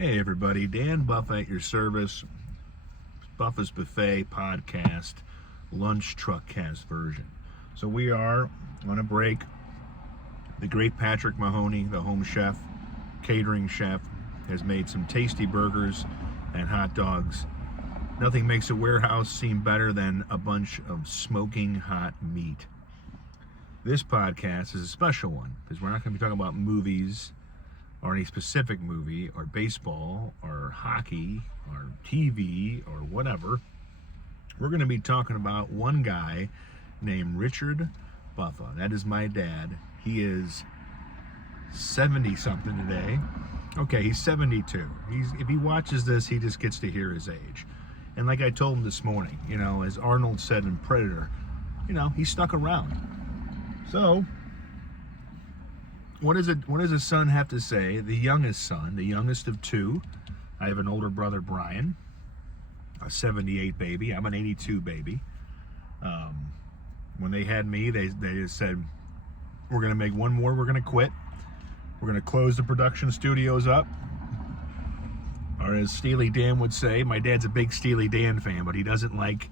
Hey everybody, Dan Buff at your service. Buff's Buffet podcast, lunch truck cast version. So we are on a break. The great Patrick Mahoney, the home chef, catering chef, has made some tasty burgers and hot dogs. Nothing makes a warehouse seem better than a bunch of smoking hot meat. This podcast is a special one because we're not going to be talking about movies or any specific movie or baseball or hockey or TV or whatever. We're going to be talking about one guy named Richard Buffa. That is my dad. He is 70 something today. Okay, he's 72. If he watches this, he just gets to hear his age. And like I told him this morning, as Arnold said in Predator, he stuck around. So what does a son have to say? The youngest son, the youngest of two. I have an older brother, Brian, a 78 baby. I'm an 82 baby. When they had me, they just said, we're going to make one more, we're going to quit. We're going to close the production studios up. Or as Steely Dan would say, my dad's a big Steely Dan fan, but he doesn't like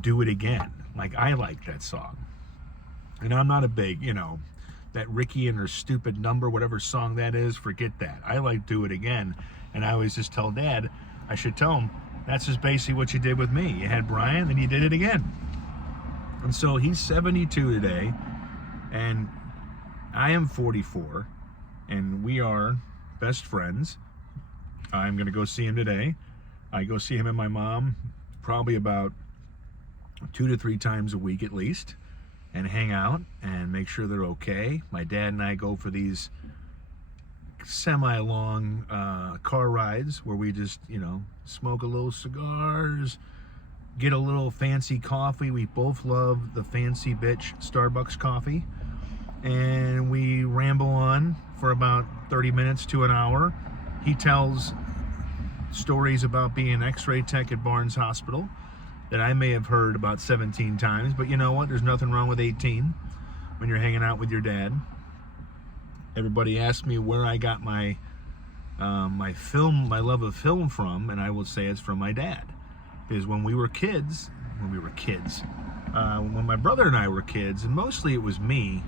Do It Again. Like I like that song. And I'm not a big, that Ricky and her stupid number, whatever song that is, forget that. I like Do It Again. And I always just tell Dad, I should tell him, that's just basically what you did with me. You had Brian, then you did it again. And so he's 72 today, and I am 44, and we are best friends. I'm going to go see him today. I go see him and my mom probably about 2 to 3 times a week at least, and hang out and make sure they're okay. My dad and I go for these semi-long car rides where we just, smoke a little cigars, get a little fancy coffee. We both love the fancy bitch Starbucks coffee. And we ramble on for about 30 minutes to an hour. He tells stories about being an x-ray tech at Barnes Hospital that I may have heard about 17 times, but you know what? There's nothing wrong with 18 when you're hanging out with your dad. Everybody asks me where I got my love of film from, and I will say it's from my dad. Because when my brother and I were kids, and mostly it was me,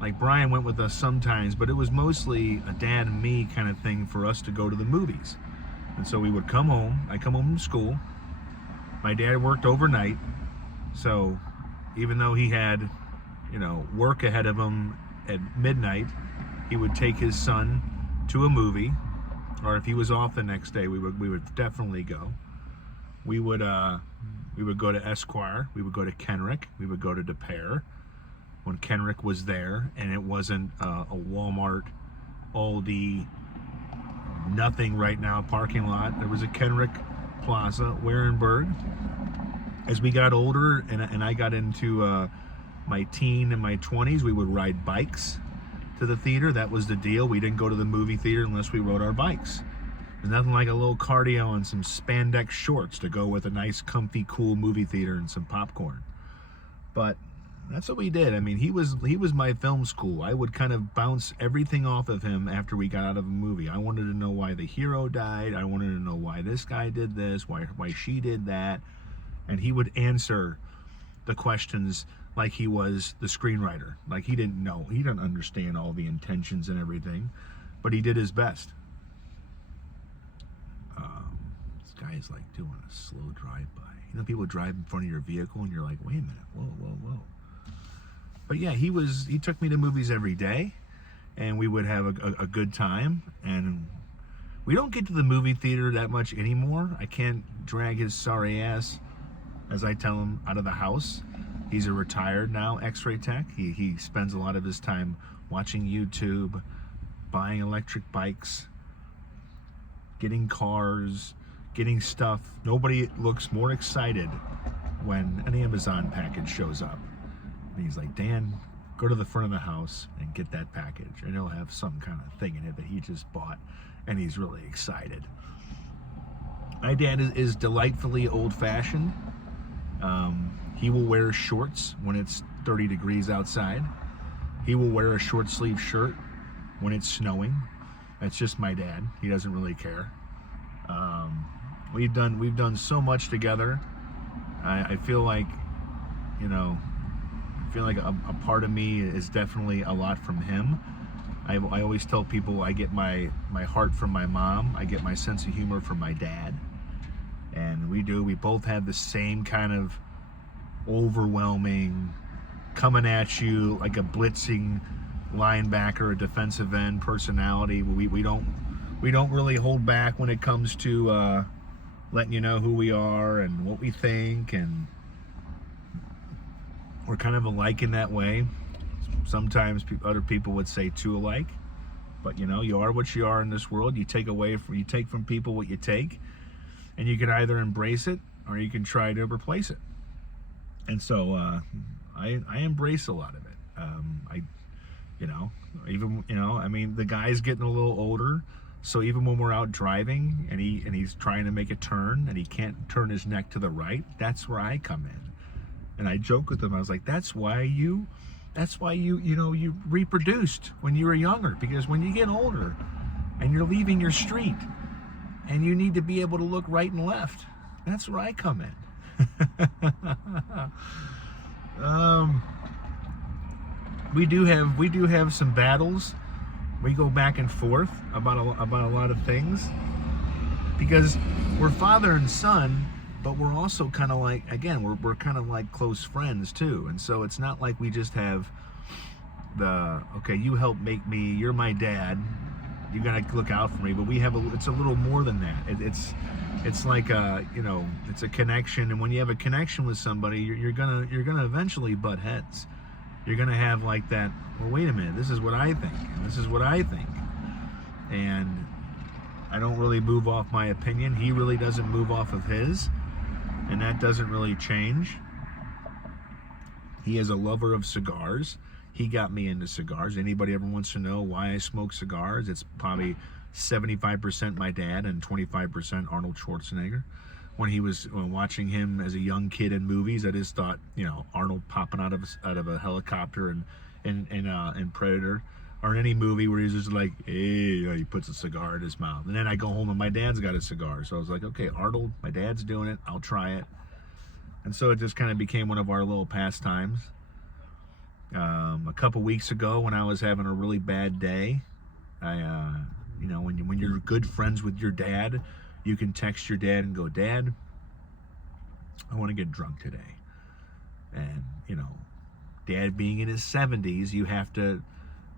like Brian went with us sometimes, but it was mostly a dad and me kind of thing for us to go to the movies. And so we would come home. I'd come home from school. My dad worked overnight, so even though he had, work ahead of him at midnight, he would take his son to a movie, or if he was off the next day, we would definitely go. We would go to Esquire, we would go to Kenrick, we would go to De Pere when Kenrick was there, and it wasn't a Walmart, Aldi, nothing right now parking lot. There was a Kenrick Plaza, Warenberg. As we got older and I got into my teen and my 20s, we would ride bikes to the theater. That was the deal. We didn't go to the movie theater unless we rode our bikes. There's nothing like a little cardio and some spandex shorts to go with a nice, comfy, cool movie theater and some popcorn. But that's what we did. I mean, he was my film school. I would kind of bounce everything off of him after we got out of a movie. I wanted to know why the hero died. I wanted to know why this guy did this, why she did that. And he would answer the questions like he was the screenwriter. Like he didn't know. He didn't understand all the intentions and everything, but he did his best. This guy is like doing a slow drive-by. People drive in front of your vehicle and you're like, wait a minute, whoa. But yeah, he took me to movies every day, and we would have a good time. And we don't get to the movie theater that much anymore. I can't drag his sorry ass, as I tell him, out of the house. He's a retired now x-ray tech. He spends a lot of his time watching YouTube, buying electric bikes, getting cars, getting stuff. Nobody looks more excited when an Amazon package shows up. And he's like, Dan, go to the front of the house and get that package. And it'll have some kind of thing in it that he just bought. And he's really excited. My dad is delightfully old-fashioned. He will wear shorts when it's 30 degrees outside. He will wear a short sleeve shirt when it's snowing. That's just my dad. He doesn't really care. We've done so much together. I feel like, you know, a part of me is definitely a lot from him. I always tell people I get my heart from my mom. I get my sense of humor from my dad. And we both have the same kind of overwhelming, coming at you like a blitzing linebacker, a defensive end personality. We don't really hold back when it comes to letting you know who we are and what we think, and we're kind of alike in that way. Sometimes other people would say too alike, but you know, you are what you are in this world. You take from people what you take, and you can either embrace it or you can try to replace it. And so I embrace a lot of it. I mean, the guy's getting a little older, so even when we're out driving and he's trying to make a turn and he can't turn his neck to the right, that's where I come in. And I joke with him. I was like, that's why you reproduced when you were younger, because when you get older and you're leaving your street and you need to be able to look right and left, that's where I come in. We do have some battles. We go back and forth about a lot of things, because we're father and son, but we're also kind of like, again, we're kind of like close friends too. And so it's not like we just have okay, you help make me, you're my dad, you gotta look out for me. But it's a little more than that. It's like it's a connection. And when you have a connection with somebody, you're gonna eventually butt heads. You're gonna have like that, well, wait a minute, this is what I think, and this is what I think. And I don't really move off my opinion. He really doesn't move off of his. And that doesn't really change. He is a lover of cigars. He got me into cigars. Anybody ever wants to know why I smoke cigars? It's probably 75% my dad and 25% Arnold Schwarzenegger. When he was watching him as a young kid in movies, I just thought, Arnold popping out of a helicopter and Predator, or in any movie where he's just like, hey, he puts a cigar in his mouth. And then I go home and my dad's got a cigar. So I was like, okay, Arnold, my dad's doing it, I'll try it. And so it just kind of became one of our little pastimes. A couple weeks ago, when I was having a really bad day, when you're good friends with your dad, you can text your dad and go, Dad, I want to get drunk today. And, Dad being in his 70s, you have to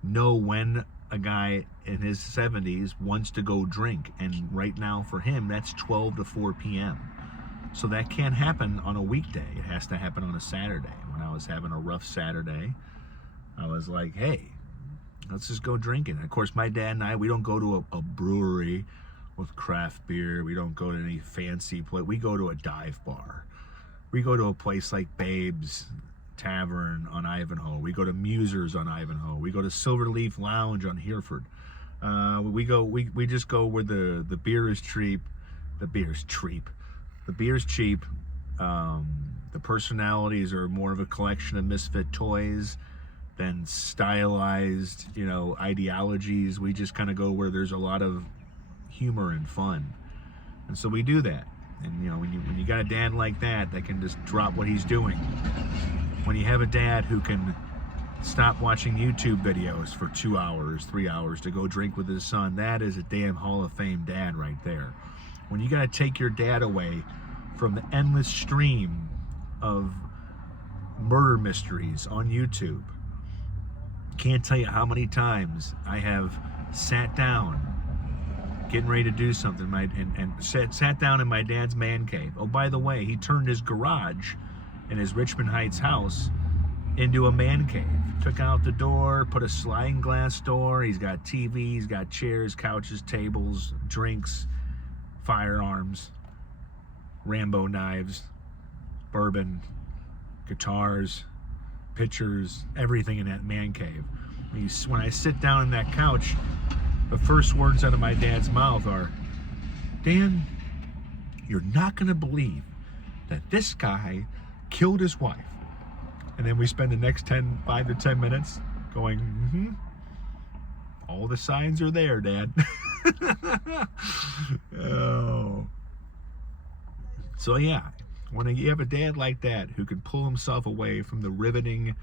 know when a guy in his 70s wants to go drink. And right now for him, that's 12 to 4 p.m. So that can't happen on a weekday. It has to happen on a Saturday. When I was having a rough Saturday, I was like, hey, let's just go drinking. And of course, my dad and I, we don't go to a brewery with craft beer. We don't go to any fancy place. We go to a dive bar. We go to a place like Babe's Tavern on Ivanhoe. We go to Musers on Ivanhoe. We go to Silverleaf Lounge on Hereford. We just go where the beer is cheap. The beer's cheap. The beer's cheap. The personalities are more of a collection of misfit toys than stylized, ideologies. We just kind of go where there's a lot of humor and fun. And so we do that. And when you got a dad like that can just drop what he's doing. When you have a dad who can stop watching YouTube videos for 2 hours, 3 hours to go drink with his son, that is a damn Hall of Fame dad right there. When you got to take your dad away from the endless stream of murder mysteries on YouTube, can't tell you how many times I have sat down getting ready to do something and sat down in my dad's man cave. Oh, by the way, he turned his garage in his Richmond Heights house into a man cave. Took out the door, put a sliding glass door. He's got TV, he's got chairs, couches, tables, drinks, firearms, Rambo knives, bourbon, guitars, pictures, everything in that man cave. When I sit down on that couch, the first words out of my dad's mouth are, Dan, you're not going to believe that this guy killed his wife. And then we spend the next 5 to 10 minutes going, all the signs are there, Dad. Oh. So yeah, when you have a dad like that who can pull himself away from the riveting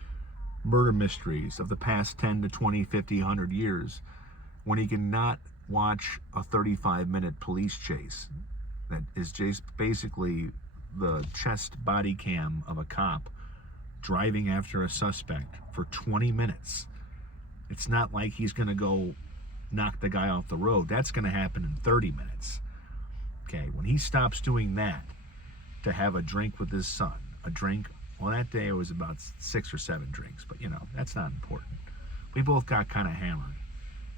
murder mysteries of the past 10 to 20, 50, 100 years, when he can not watch a 35-minute police chase that is just basically the chest body cam of a cop driving after a suspect for 20 minutes. It's not like he's going to go knock the guy off the road. That's going to happen in 30 minutes. Okay, when he stops doing that to have a drink with his son, a drink, well, that day it was about 6 or 7 drinks, but that's not important. We both got kind of hammered,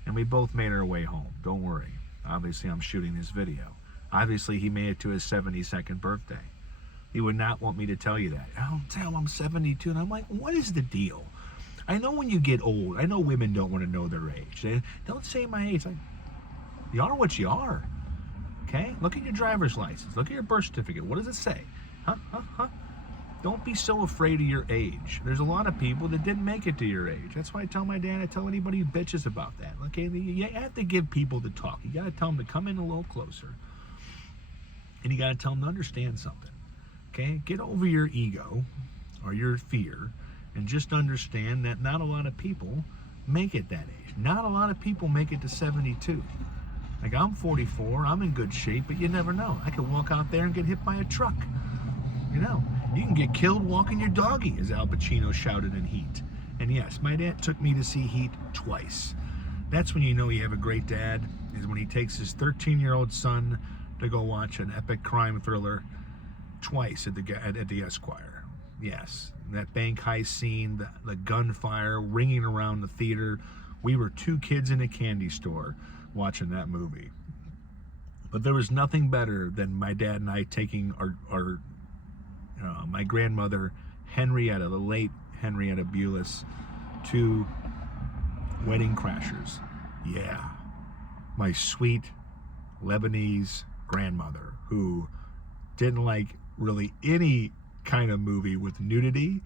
and we both made our way home. Don't worry. Obviously, I'm shooting this video. Obviously, he made it to his 72nd birthday. He would not want me to tell you that. I'll tell him I'm 72, and I'm like, what is the deal? I know when you get old, I know women don't want to know their age. They don't say my age. Like, you are what you are. Okay? Look at your driver's license. Look at your birth certificate. What does it say? Huh? Don't be so afraid of your age. There's a lot of people that didn't make it to your age. That's why I tell my dad, I tell anybody who bitches about that. Okay? You have to give people the talk. You got to tell them to come in a little closer. And you got to tell them to understand something. Okay? Get over your ego or your fear and just understand that not a lot of people make it that age. Not a lot of people make it to 72. Like, I'm 44, I'm in good shape, but you never know. I could walk out there and get hit by a truck. You can get killed walking your doggy, as Al Pacino shouted in Heat. And yes, my dad took me to see Heat twice. That's when you know you have a great dad, is when he takes his 13-year-old son to go watch an epic crime thriller twice at the Esquire. Yes, that bank heist scene, the gunfire ringing around the theater. We were 2 kids in a candy store watching that movie. But there was nothing better than my dad and I taking my grandmother, Henrietta, the late Henrietta Bulis, to Wedding Crashers. Yeah, my sweet Lebanese grandmother who didn't like really any kind of movie with nudity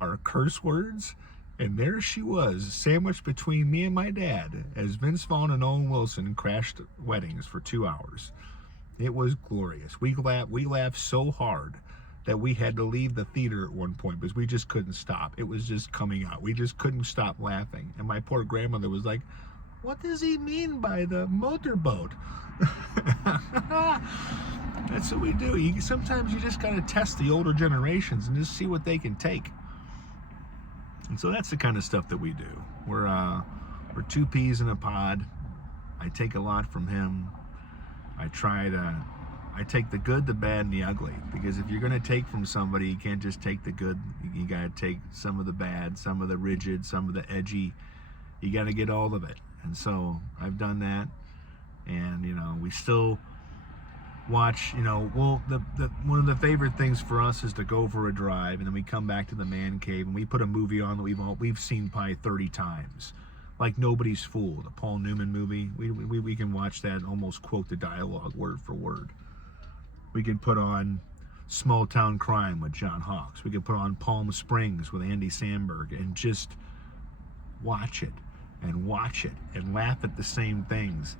or curse words. And there she was, sandwiched between me and my dad, as Vince Vaughn and Owen Wilson crashed weddings for 2 hours. It was glorious. We laughed so hard that we had to leave the theater at one point because we just couldn't stop. It was just coming out. We just couldn't stop laughing. And my poor grandmother was like, what does he mean by the motorboat? That's what we do. Sometimes you just got to test the older generations and just see what they can take. And so that's the kind of stuff that we do. We're 2 peas in a pod. I take a lot from him. I take the good, the bad, and the ugly. Because if you're going to take from somebody, you can't just take the good. You got to take some of the bad, some of the rigid, some of the edgy. You got to get all of it. And so I've done that. And, we still watch, one of the favorite things for us is to go for a drive, and then we come back to the man cave and we put a movie on that we've seen probably 30 times, like Nobody's Fool, the Paul Newman movie. We can watch that and almost quote the dialogue word for word. We can put on Small Town Crime with John Hawkes. We can put on Palm Springs with Andy Samberg and just watch it and laugh at the same things.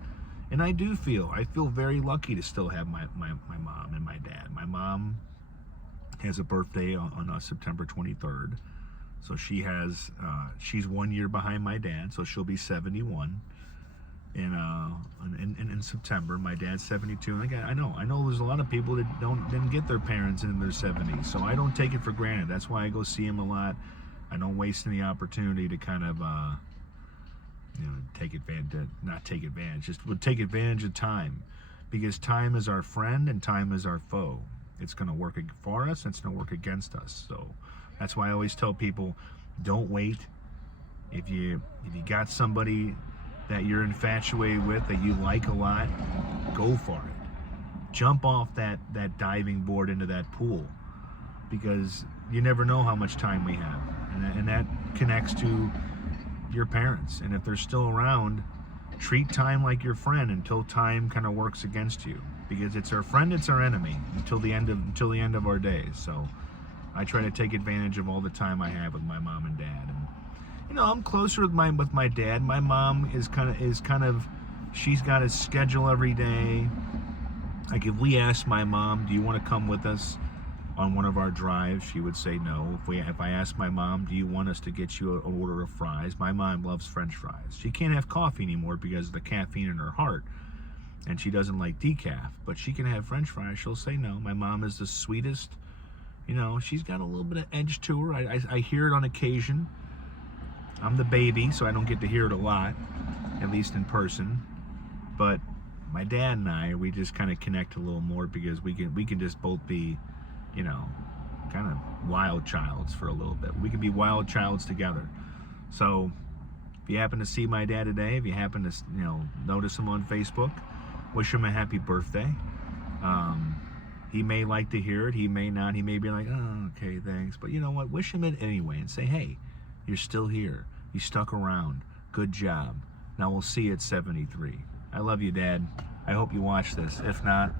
And I feel very lucky to still have my mom and my dad. My mom has a birthday on September 23rd. So she's 1 year behind my dad, so she'll be 71. In September, my dad's 72. And I know there's a lot of people that didn't get their parents in their 70s. So I don't take it for granted. That's why I go see him a lot. I don't waste any opportunity to kind of take advantage of time, because time is our friend and time is our foe. It's going to work for us and it's going to work against us. So that's why I always tell people, don't wait. If you got somebody that you're infatuated with, that you like a lot, go for it. Jump off that diving board into that pool, because you never know how much time we have, and that connects to your parents. And if they're still around, treat time like your friend until time kind of works against you, because it's our friend, it's our enemy until the end of our days. So I try to take advantage of all the time I have with my mom and dad. And I'm closer with my dad. My mom is kind of she's got a schedule every day. Like if we asked my mom, do you want to come with us on one of our drives, she would say no. If I asked my mom, do you want us to get you an order of fries? My mom loves French fries. She can't have coffee anymore because of the caffeine in her heart, and she doesn't like decaf, but she can have French fries. She'll say no. My mom is the sweetest. You know, she's got a little bit of edge to her. I hear it on occasion. I'm the baby, so I don't get to hear it a lot, at least in person. But my dad and I, we just kind of connect a little more because we can just both be, you know, kind of wild childs for a little bit. We can be wild childs together. So if you happen to see my dad today, if you happen to, you know, notice him on Facebook, wish him a happy birthday. He may like to hear it, he may not. He may be like, oh, okay, thanks. But you know what? Wish him it anyway and say, hey, you're still here. You stuck around. Good job. Now we'll see you at 73. I love you, Dad. I hope you watch this. If not,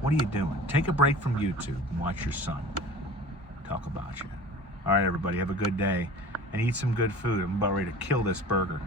what are you doing? Take a break from YouTube and watch your son talk about you. All right, everybody, have a good day and eat some good food. I'm about ready to kill this burger.